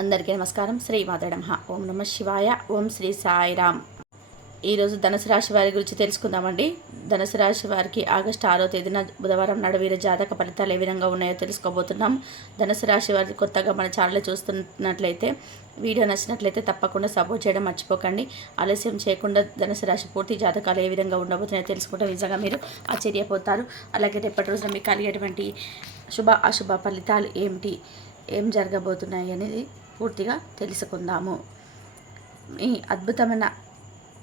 అందరికీ నమస్కారం. శ్రీ మాతే నమః. ఓం నమ శివాయ. ఓం శ్రీ సాయిరామ్. ఈరోజు ధనుసు రాశి వారి గురించి తెలుసుకుందామండి. ధనుసు రాశి వారికి ఆగస్టు 6వ తేదీన బుధవారం నాడు వీరి జాతక ఫలితాలు ఏ విధంగా ఉన్నాయో తెలుసుకోబోతున్నాం. ధనుసు రాశి వారి కొత్తగా మన ఛానల్ చూస్తున్నట్లయితే, వీడియో నచ్చినట్లయితే తప్పకుండా సపోర్ట్ చేయడం మర్చిపోకండి. ఆలస్యం చేయకుండా ధనుసు రాశి పూర్తి జాతకాలు ఏ విధంగా ఉండబోతున్నాయో తెలుసుకుంటే నిజంగా మీరు ఆశ్చర్యపోతారు. అలాగే రేపటి రోజున మీకు కలిగేటువంటి శుభ అశుభ ఫలితాలు ఏమిటి, ఏం జరగబోతున్నాయి అనేది పూర్తిగా తెలుసుకుందాము. ఈ అద్భుతమైన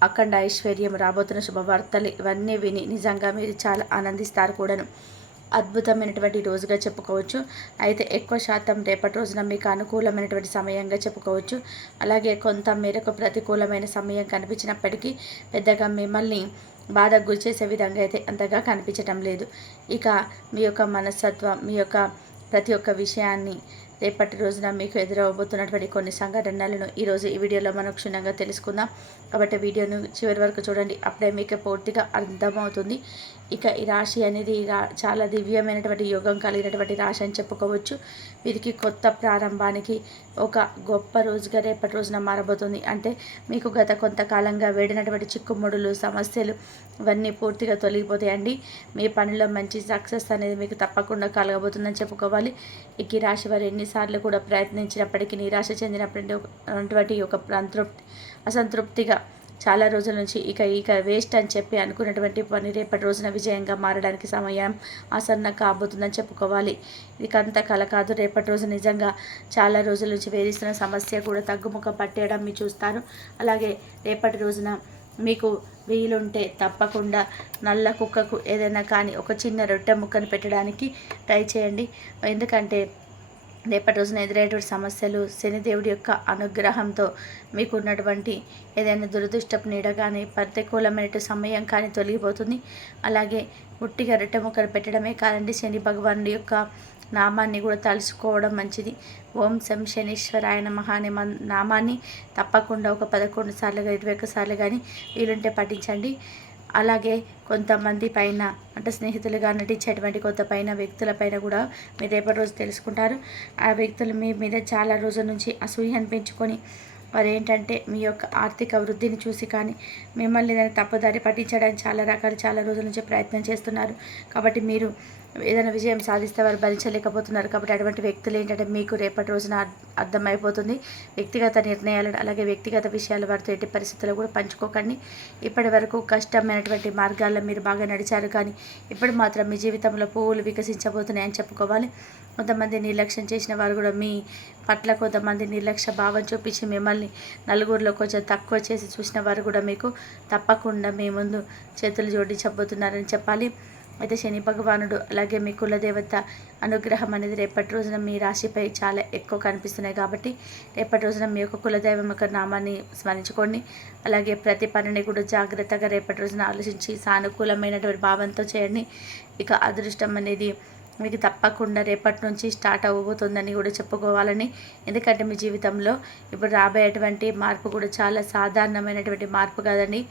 అఖండ ఐశ్వర్యం, రాబోతున్న శుభవార్తలు ఇవన్నీ విని నిజంగా మీరు చాలా ఆనందిస్తారు కూడాను. అద్భుతమైనటువంటి రోజుగా చెప్పుకోవచ్చు. అయితే ఎక్కువ శాతం రేపటి రోజున మీకు అనుకూలమైనటువంటి సమయంగా చెప్పుకోవచ్చు. అలాగే కొంత మేరకు ప్రతికూలమైన సమయం కనిపించినప్పటికీ పెద్దగా మిమ్మల్ని బాధకు గురి చేసే విధంగా అయితే అంతగా కనిపించటం లేదు. ఇక మీ యొక్క మనస్తత్వం, మీ యొక్క ప్రతి ఒక్క విషయాన్ని రేపటి రోజున మీకు ఎదురవబోతున్నటువంటి కొన్ని సంఘటనలను ఈరోజు ఈ వీడియోలో మనం క్షుణ్ణంగా తెలుసుకుందాం. కాబట్టి వీడియోను చివరి వరకు చూడండి, అప్పుడే మీకు పూర్తిగా అర్థమవుతుంది. ఇక ఈ రాశి అనేది చాలా దివ్యమైనటువంటి యోగం కలిగినటువంటి రాశి అని చెప్పుకోవచ్చు. వీరికి కొత్త ప్రారంభానికి ఒక గొప్ప రోజుగా రేపటి రోజున మారబోతుంది. అంటే మీకు గత కొంతకాలంగా వేడినటువంటి చిక్కుముడులు, సమస్యలు ఇవన్నీ పూర్తిగా తొలగిపోతాయండి. మీ పనిలో మంచి సక్సెస్ అనేది మీకు తప్పకుండా కలగబోతుందని చెప్పుకోవాలి. ఈ రాశి వారు ఎన్నిసార్లు కూడా ప్రయత్నించినప్పటికీ నిరాశ చెందినటువంటి ఒక అసంతృప్తిగా చాలా రోజుల నుంచి ఇక వేస్ట్ అని చెప్పి అనుకున్నటువంటి పని రేపటి రోజున విజయంగా మారడానికి సమయం ఆసన్న కాబోతుందని చెప్పుకోవాలి. ఇకంత కల కాదు. రేపటి రోజు నిజంగా చాలా రోజుల నుంచి వేధిస్తున్న సమస్య కూడా తగ్గుముఖ పట్టేయడం మీరు చూస్తారు. అలాగే రేపటి రోజున మీకు వీలుంటే తప్పకుండా నల్ల కుక్కకు ఏదైనా కానీ ఒక చిన్న రొట్టె ముక్కను పెట్టడానికి ట్రై చేయండి. ఎందుకంటే రేపటి రోజున ఎదురయ్యేటువంటి సమస్యలు శనిదేవుడి యొక్క అనుగ్రహంతో మీకు ఉన్నటువంటి ఏదైనా దురదృష్టపు నీడ కానీ ప్రతికూలమైన సమయం కానీ తొలగిపోతుంది. అలాగే ఉట్టిగా రొట్టె ముక్కను పెట్టడమే కాదండి, శని భగవానుడి యొక్క నామాన్ని కూడా తలుచుకోవడం మంచిది. ఓం శం శనీశ్వరాయ నమః అనే నామాన్ని తప్పకుండా ఒక 11 సార్లు 21 సార్లు కానీ వీలుంటే పఠించండి. అలాగే కొంతమంది పైన, అంటే స్నేహితులుగా నటించేటువంటి కొంత వ్యక్తులపైన కూడా మీరు రేపటి రోజు తెలుసుకుంటారు. ఆ వ్యక్తులు మీ మీద చాలా రోజుల నుంచి అసూయను పెంచుకొని వారు ఏంటంటే మీ యొక్క ఆర్థిక వృద్ధిని చూసి కానీ మిమ్మల్ని దాన్ని తప్పుదారి పట్టించడానికి చాలా రోజుల నుంచి ప్రయత్నం చేస్తున్నారు. కాబట్టి మీరు ఏదైనా విజయం సాధిస్తే వారు భరించలేకపోతున్నారు. కాబట్టి అటువంటి వ్యక్తులు ఏంటంటే మీకు రేపటి రోజున అర్థమైపోతుంది. వ్యక్తిగత నిర్ణయాలను, అలాగే వ్యక్తిగత విషయాలు వారితో ఎట్టి పరిస్థితుల్లో కూడా పంచుకోకండి. ఇప్పటి వరకు కష్టమైనటువంటి మార్గాల్లో మీరు బాగా నడిచారు, కానీ ఇప్పుడు మాత్రం మీ జీవితంలో పువ్వులు వికసించబోతున్నాయని చెప్పుకోవాలి. కొంతమంది నిర్లక్ష్యం చేసిన వారు కూడా మీ పట్ల కొంతమంది నిర్లక్ష్య భావం చూపించి మిమ్మల్ని నలుగురిలో కొంచెం తక్కువ చేసి చూసిన వారు కూడా మీకు తప్పకుండా మీ ముందు చేతులు జోడించబోతున్నారని చెప్పాలి. అయితే శని భగవానుడు అలాగే మీ కులదేవత అనుగ్రహం అనేది రేపటి రోజున మీ రాశిపై చాలా ఎక్కువ కనిపిస్తున్నాయి. కాబట్టి రేపటి రోజున మీ యొక్క కులదైవం యొక్క నామాన్ని స్మరించుకోండి. అలాగే ప్రతి పనిని కూడా జాగ్రత్తగా రేపటి రోజున ఆలోచించి సానుకూలమైనటువంటి భావంతో చేయండి. ఇక అదృష్టం అనేది మీకు తప్పకుండా రేపటి నుంచి స్టార్ట్ అవ్వబోతుందని కూడా చెప్పుకోవాలని. ఎందుకంటే మీ జీవితంలో ఇప్పుడు రాబోయేటువంటి మార్పు కూడా చాలా సాధారణమైనటువంటి మార్పు కాదండి.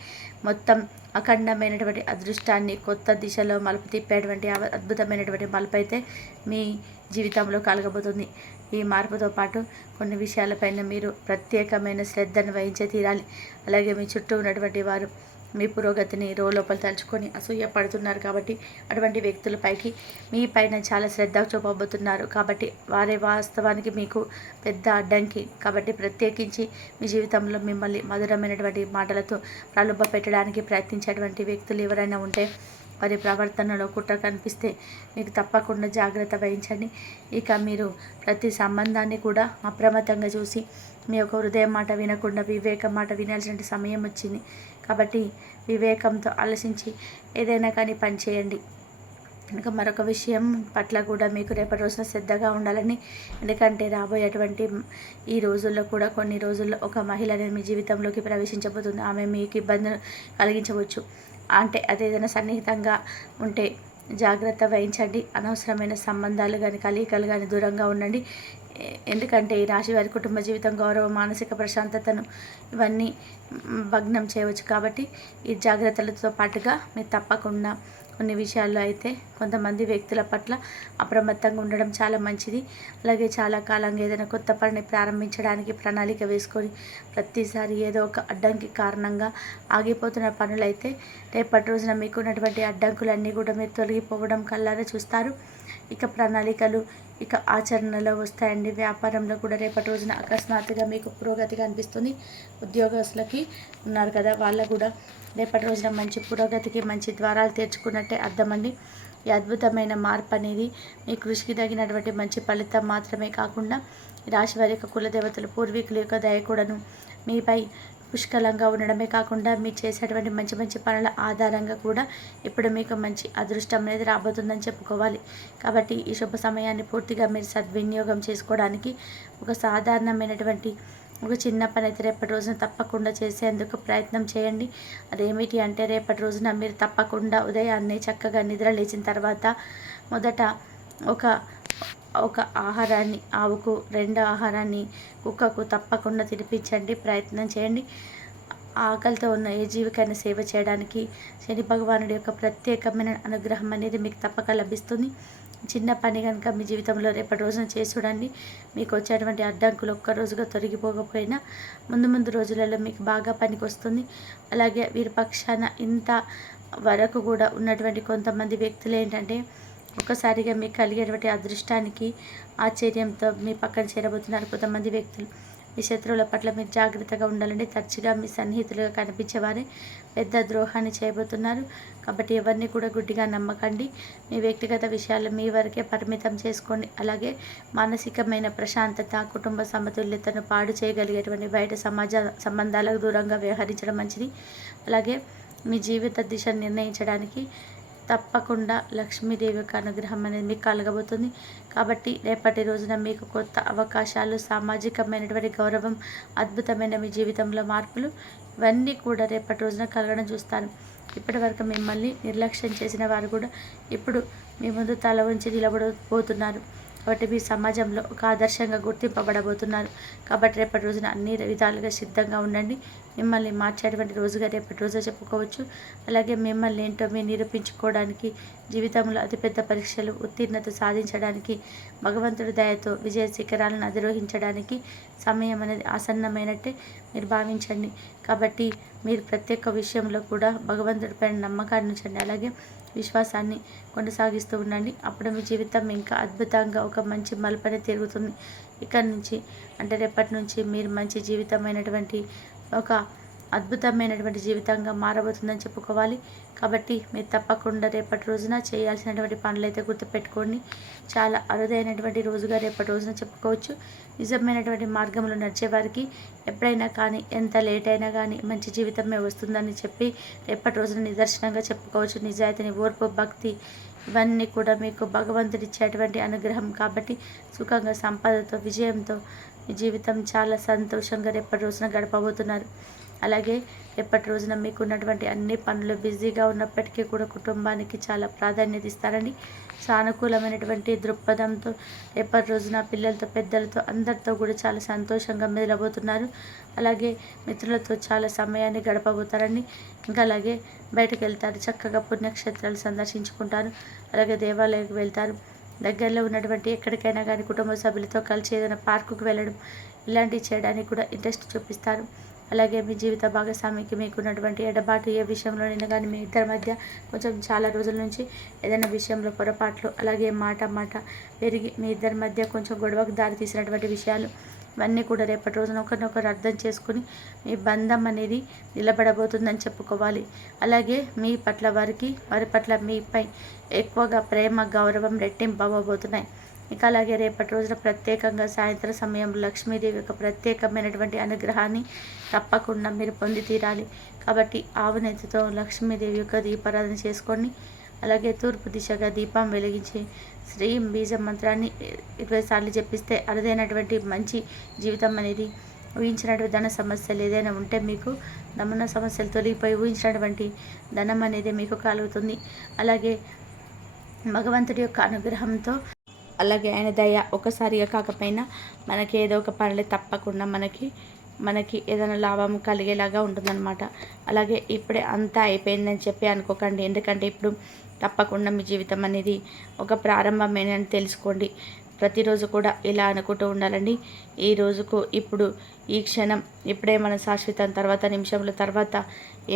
మొత్తం అఖండమైనటువంటి అదృష్టాన్ని కొత్త దిశలో మలుపు తిప్పేటువంటి అద్భుతమైనటువంటి మలుపు అయితే మీ జీవితంలో కలగబోతుంది. ఈ మార్పుతో పాటు కొన్ని విషయాలపైన మీరు ప్రత్యేకమైన శ్రద్ధను వహించే తీరాలి. అలాగే మీ చుట్టూ ఉన్నటువంటి వారు మీ పురోగతిని లోపల తలుచుకొని అసూయ పడుతున్నారు. కాబట్టి అటువంటి వ్యక్తులపైకి మీ పైన చాలా శ్రద్ధ చూపబోతున్నారు. కాబట్టి వారే వాస్తవానికి మీకు పెద్ద అడ్డంకి. కాబట్టి ప్రత్యేకించి మీ జీవితంలో మిమ్మల్ని మధురమైనటువంటి మాటలతో ప్రలోభ పెట్టడానికి ప్రయత్నించేటువంటి వ్యక్తులు ఎవరైనా ఉంటే వారి ప్రవర్తనలో కుట్ర కనిపిస్తే మీకు తప్పకుండా జాగ్రత్త వహించండి. ఇక మీరు ప్రతి సంబంధాన్ని కూడా అప్రమత్తంగా చూసి మీ యొక్క హృదయం మాట వినకుండా వివేకం మాట వినాల్సిన సమయం వచ్చింది. కాబట్టి వివేకంతో ఆలోచించి ఏదైనా కానీ పని చేయండి. ఇంకా మరొక విషయం పట్ల కూడా మీకు రేపటి రోజున శ్రద్ధగా ఉండాలని. ఎందుకంటే రాబోయేటువంటి ఈ రోజుల్లో కూడా కొన్ని రోజుల్లో ఒక మహిళ అనేది మీ జీవితంలోకి ప్రవేశించబోతుంది. ఆమె మీకు ఇబ్బందులు కలిగించవచ్చు. అంటే అదేదైనా సన్నిహితంగా ఉంటే జాగ్రత్త వహించండి. అనవసరమైన సంబంధాలు కానీ కలయికలు కానీ దూరంగా ఉండండి. ఎందుకంటే ఈ రాశి వారి కుటుంబ జీవితం, గౌరవం, మానసిక ప్రశాంతతను ఇవన్నీ భగ్నం చేయవచ్చు. కాబట్టి ఈ జాగ్రత్తలతో పాటుగా మీరు తప్పకుండా కొన్ని విషయాల్లో అయితే కొంతమంది వ్యక్తుల పట్ల అప్రమత్తంగా ఉండడం చాలా మంచిది. అలాగే చాలా కాలంగా ఏదైనా కొత్త పనిని ప్రారంభించడానికి ప్రణాళిక వేసుకొని ప్రతిసారి ఏదో ఒక అడ్డంకి కారణంగా ఆగిపోతున్న పనులైతే రేపటి రోజున మీకున్నటువంటి అడ్డంకులన్నీ కూడా మీరు తొలగిపోవడం కల్లారా చూస్తారు. ఇక ప్రణాళికలు ఇక ఆచరణలో వస్తాయండి. వ్యాపారంలో కూడా రేపటి రోజున అకస్మాత్తుగా మీకు పురోగతి కనిపిస్తుంది. ఉద్యోగస్తులకి ఉన్నారు కదా, వాళ్ళకు కూడా రేపటి రోజున మంచి పురోగతికి మంచి ద్వారాలు తెరుచుకున్నట్టే అర్థమండి. ఈ అద్భుతమైన మార్పు అనేది మీ కృషికి తగినటువంటి మంచి ఫలితం మాత్రమే కాకుండా రాశి వారి యొక్క కులదేవతలు పూర్వీకుల యొక్క దయ కూడాను మీపై పుష్కలంగా ఉండడమే కాకుండా మీరు చేసేటువంటి మంచి మంచి పనుల ఆధారంగా కూడా ఇప్పుడు మీకు మంచి అదృష్టం అనేది రాబోతుందని చెప్పుకోవాలి. కాబట్టి ఈ శుభ సమయాన్ని పూర్తిగా మీరు సద్వినియోగం చేసుకోవడానికి ఒక సాధారణమైనటువంటి ఒక చిన్న పని అయితే రేపటి రోజున తప్పకుండా చేసేందుకు ప్రయత్నం చేయండి. అదేమిటి అంటే రేపటి రోజున మీరు తప్పకుండా ఉదయాన్నే చక్కగా నిద్ర లేచిన తర్వాత మొదట ఒక ఆహారాన్ని ఆవుకు, రెండో ఆహారాన్ని కుక్కకు తప్పకుండా తినిపించండి, ప్రయత్నం చేయండి. ఆకలితో ఉన్న ఏ జీవికైనా సేవ చేయడానికి శని భగవానుడి యొక్క ప్రత్యేకమైన అనుగ్రహం అనేది మీకు తప్పక లభిస్తుంది. చిన్న పని కనుక మీ జీవితంలో రేపటి రోజున చేసి చూడండి. మీకు వచ్చేటువంటి అడ్డంకులు ఒక్క రోజుగా తొలగిపోకపోయినా ముందు రోజులలో మీకు బాగా పనికి వస్తుంది. అలాగే వీరి పక్షాన ఇంత వరకు కూడా ఉన్నటువంటి కొంతమంది వ్యక్తులు ఏంటంటే ఒక్కసారిగా మీకు కలిగేటువంటి అదృష్టానికి ఆశ్చర్యంతో మీ పక్కన చేరబోతున్నారు కొంతమంది వ్యక్తులు. మీ శత్రువుల పట్ల మీరు జాగ్రత్తగా ఉండాలండి. తరచుగా మీ సన్నిహితులుగా కనిపించేవారే పెద్ద ద్రోహాన్ని చేయబోతున్నారు. కాబట్టి ఎవరిని కూడా గుడ్డిగా నమ్మకండి. మీ వ్యక్తిగత విషయాలు మీ వరకే పరిమితం చేసుకోండి. అలాగే మానసికమైన ప్రశాంతత, కుటుంబ సమతుల్యతను పాడు చేయగలిగేటువంటి బయట సంబంధాలకు దూరంగా వ్యవహరించడం మంచిది. అలాగే మీ జీవిత దిశను నిర్ణయించడానికి తప్పకుండా లక్ష్మీదేవి యొక్క అనుగ్రహం అనేది మీకు కలగబోతుంది. కాబట్టి రేపటి రోజున మీకు కొత్త అవకాశాలు, సామాజికమైనటువంటి గౌరవం, అద్భుతమైన మీ జీవితంలో మార్పులు ఇవన్నీ కూడా రేపటి రోజున కలగడం చూస్తాను. ఇప్పటి వరకు మిమ్మల్ని నిర్లక్ష్యం చేసిన వారు కూడా ఇప్పుడు మీ ముందు తల ఉంచి నిలబడబోతున్నారు. కాబట్టి మీ సమాజంలో ఒక ఆదర్శంగా గుర్తింపబడబోతున్నారు. కాబట్టి రేపటి రోజున అన్ని విధాలుగా సిద్ధంగా ఉండండి. మిమ్మల్ని మార్చేటువంటి రోజుగా రేపటి రోజు చెప్పుకోవచ్చు. అలాగే మిమ్మల్ని ఏంటో మీరు నిరూపించుకోవడానికి, జీవితంలో అతిపెద్ద పరీక్షలు ఉత్తీర్ణత సాధించడానికి, భగవంతుడి దయతో విజయ శిఖరాలను అధిరోహించడానికి సమయం అనేది ఆసన్నమైనట్టే మీరు భావించండి. కాబట్టి మీరు ప్రతి ఒక్క విషయంలో కూడా భగవంతుడిపైన నమ్మకాన్ని ఉంచండి. అలాగే విశ్వాసాన్ని కొనసాగిస్తూ ఉండండి. అప్పుడు మీ జీవితం ఇంకా అద్భుతంగా ఒక మంచి మలుపనే తిరుగుతుంది. ఇక్కడ నుంచి అంటే రేపటి నుంచి మీరు మంచి జీవితమైనటువంటి ఒక అద్భుతమైనటువంటి జీవితంగా మారబోతుందని చెప్పుకోవాలి. కాబట్టి మీరు తప్పకుండా రేపటి రోజున చేయాల్సినటువంటి పనులు అయితే గుర్తుపెట్టుకోండి. చాలా అరుదైనటువంటి రోజుగా రేపటి రోజున చెప్పుకోవచ్చు. నిజమైనటువంటి మార్గంలో నడిచేవారికి ఎప్పుడైనా కానీ ఎంత లేట్ అయినా కానీ మంచి జీవితమే వస్తుందని చెప్పి రేపటి రోజున నిదర్శనంగా చెప్పుకోవచ్చు. నిజాయితీని, ఓర్పు, భక్తి ఇవన్నీ కూడా మీకు భగవంతుడిచ్చేటువంటి అనుగ్రహం. కాబట్టి సుఖంగా, సంపదతో, విజయంతో మీ జీవితం చాలా సంతోషంగా రేపటి రోజున గడపబోతున్నారు. అలాగే రేపటి రోజున మీకు ఉన్నటువంటి అన్ని పనులు బిజీగా ఉన్నప్పటికీ కూడా కుటుంబానికి చాలా ప్రాధాన్యత ఇస్తారండి. సానుకూలమైనటువంటి దృక్పథంతో రేపటి రోజున పిల్లలతో, పెద్దలతో అందరితో కూడా చాలా సంతోషంగా మెదలబోతున్నారు. అలాగే మిత్రులతో చాలా సమయాన్ని గడపబోతారండి. ఇంకా అలాగే బయటకు వెళ్తారు, చక్కగా పుణ్యక్షేత్రాలు సందర్శించుకుంటారు. అలాగే దేవాలయానికి వెళ్తారు. దగ్గరలో ఉన్నటువంటి ఎక్కడికైనా కానీ కుటుంబ సభ్యులతో కలిసి ఏదైనా పార్కుకు వెళ్ళడం ఇలాంటివి చేయడానికి కూడా ఇంట్రెస్ట్ చూపిస్తారు. అలాగే మీ జీవిత భాగస్వామికి మీకున్నటువంటి ఎడబాటు ఏ విషయంలోనైనా కానీ మీ ఇద్దరి మధ్య కొంచెం చాలా రోజుల నుంచి ఏదైనా విషయంలో పొరపాట్లు, అలాగే మాట పెరిగి మీ ఇద్దరి మధ్య కొంచెం గొడవకు దారి తీసినటువంటి విషయాలు ఇవన్నీ కూడా రేపటి రోజున ఒకరినొకరు అర్థం చేసుకుని మీ బంధం అనేది నిలబడబోతుందని చెప్పుకోవాలి. అలాగే మీ పట్ల వారి పట్ల మీపై ఎక్కువగా ప్రేమ, గౌరవం రెట్టింపు అవ్వబోతున్నాయి. ఇక అలాగే రేపటి రోజున ప్రత్యేకంగా సాయంత్రం సమయంలో లక్ష్మీదేవి యొక్క ప్రత్యేకమైనటువంటి అనుగ్రహాన్ని తప్పకుండా మీరు పొంది తీరాలి. కాబట్టి ఆవు నెత్తితో లక్ష్మీదేవి యొక్క దీపారాధన చేసుకోండి. అలాగే తూర్పు దిశగా దీపం వెలిగించి శ్రీం బీజం మంత్రాన్ని 20 సార్లు జపిస్తే అరుదైనటువంటి మంచి జీవితం అనేది, ఊహించినటువంటి ధన సమస్యలు ఏదైనా ఉంటే మీకు ధన సమస్యలు తొలగిపోయి ఊహించినటువంటి ధనం అనేది మీకు కలుగుతుంది. అలాగే భగవంతుడి యొక్క అనుగ్రహంతో, అలాగే ఆయన దయ ఒకసారిగా కాకపోయినా మనకి ఏదో ఒక పనులు తప్పకుండా మనకి ఏదైనా లాభం కలిగేలాగా ఉంటుందన్నమాట. అలాగే ఇప్పుడే అంతా అయిపోయిందని చెప్పి అనుకోకండి. ఎందుకంటే ఇప్పుడు తప్పకుండా మీ జీవితం అనేది ఒక ప్రారంభమేనని తెలుసుకోండి. ప్రతిరోజు కూడా ఇలా అనుకుంటూ ఉండాలండి. ఈ రోజుకు ఇప్పుడు ఈ క్షణం ఇప్పుడే మన శాశ్వతం, తర్వాత నిమిషంలో తర్వాత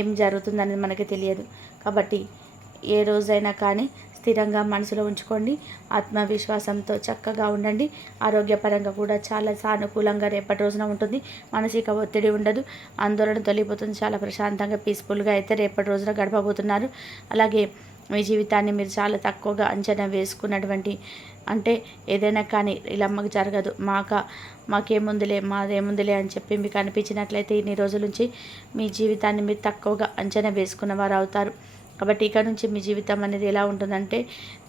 ఏం జరుగుతుందనేది మనకి తెలియదు. కాబట్టి ఏ రోజైనా కానీ స్థిరంగా మనసులో ఉంచుకోండి. ఆత్మవిశ్వాసంతో చక్కగా ఉండండి. ఆరోగ్యపరంగా కూడా చాలా సానుకూలంగా రేపటి రోజున ఉంటుంది. మానసిక ఒత్తిడి ఉండదు, ఆందోళన తొలగిపోతుంది. చాలా ప్రశాంతంగా పీస్ఫుల్గా అయితే రేపటి రోజున గడపబోతున్నారు. అలాగే మీ జీవితాన్ని మీరు చాలా తక్కువగా అంచనా వేసుకున్నటువంటి, అంటే ఏదైనా కానీ ఇలా అమ్మకు జరగదు, మాకేముందిలే, మాదేముందిలే అని చెప్పి మీకు అనిపించినట్లయితే ఇన్ని రోజుల నుంచి మీ జీవితాన్ని మీరు తక్కువగా అంచనా వేసుకున్న వారు అవుతారు. కాబట్టి ఇక నుంచి మీ జీవితం అనేది ఎలా ఉంటుందంటే,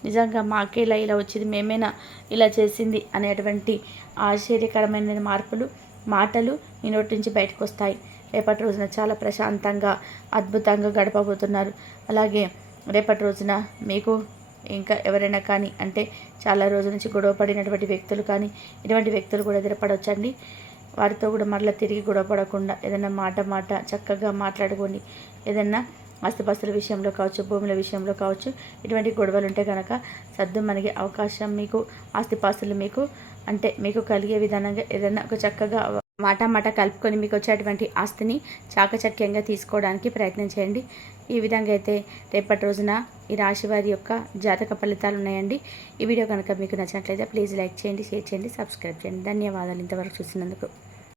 నిజంగా మాకే ఇలా వచ్చింది, మేమేనా ఇలా చేసింది అనేటువంటి ఆశ్చర్యకరమైన మాటలు మీ నోటి నుంచి బయటకు వస్తాయి. రేపటి రోజున చాలా ప్రశాంతంగా అద్భుతంగా గడపబోతున్నారు. అలాగే రేపటి రోజున మీకు ఇంకా ఎవరైనా కానీ, అంటే చాలా రోజుల నుంచి గొడవ పడినటువంటి వ్యక్తులు కానీ, ఇటువంటి వ్యక్తులు కూడా ఎదురుపడవచ్చండి. వారితో కూడా మరలా తిరిగి గొడవ పడకుండా ఏదైనా మాట చక్కగా మాట్లాడుకోండి. ఏదైనా ఆస్తిపాస్తుల విషయంలో కావచ్చు, భూముల విషయంలో కావచ్చు, ఇటువంటి గొడవలు ఉంటే కనుక సర్దు మనకి అవకాశం, మీకు ఆస్తిపాస్తులు మీకు కలిగే విధానంగా ఏదైనా ఒక చక్కగా మాట కలుపుకొని మీకు వచ్చేటువంటి ఆస్తిని చాకచక్యంగా తీసుకోవడానికి ప్రయత్నం చేయండి. ఈ విధంగా అయితే రేపటి రోజున ఈ రాశి వారి యొక్క జాతక ఫలితాలు ఉన్నాయండి. ఈ వీడియో కనుక మీకు నచ్చినట్లయితే ప్లీజ్ లైక్ చేయండి, షేర్ చేయండి, సబ్స్క్రైబ్ చేయండి. ధన్యవాదాలు ఇంతవరకు చూసినందుకు.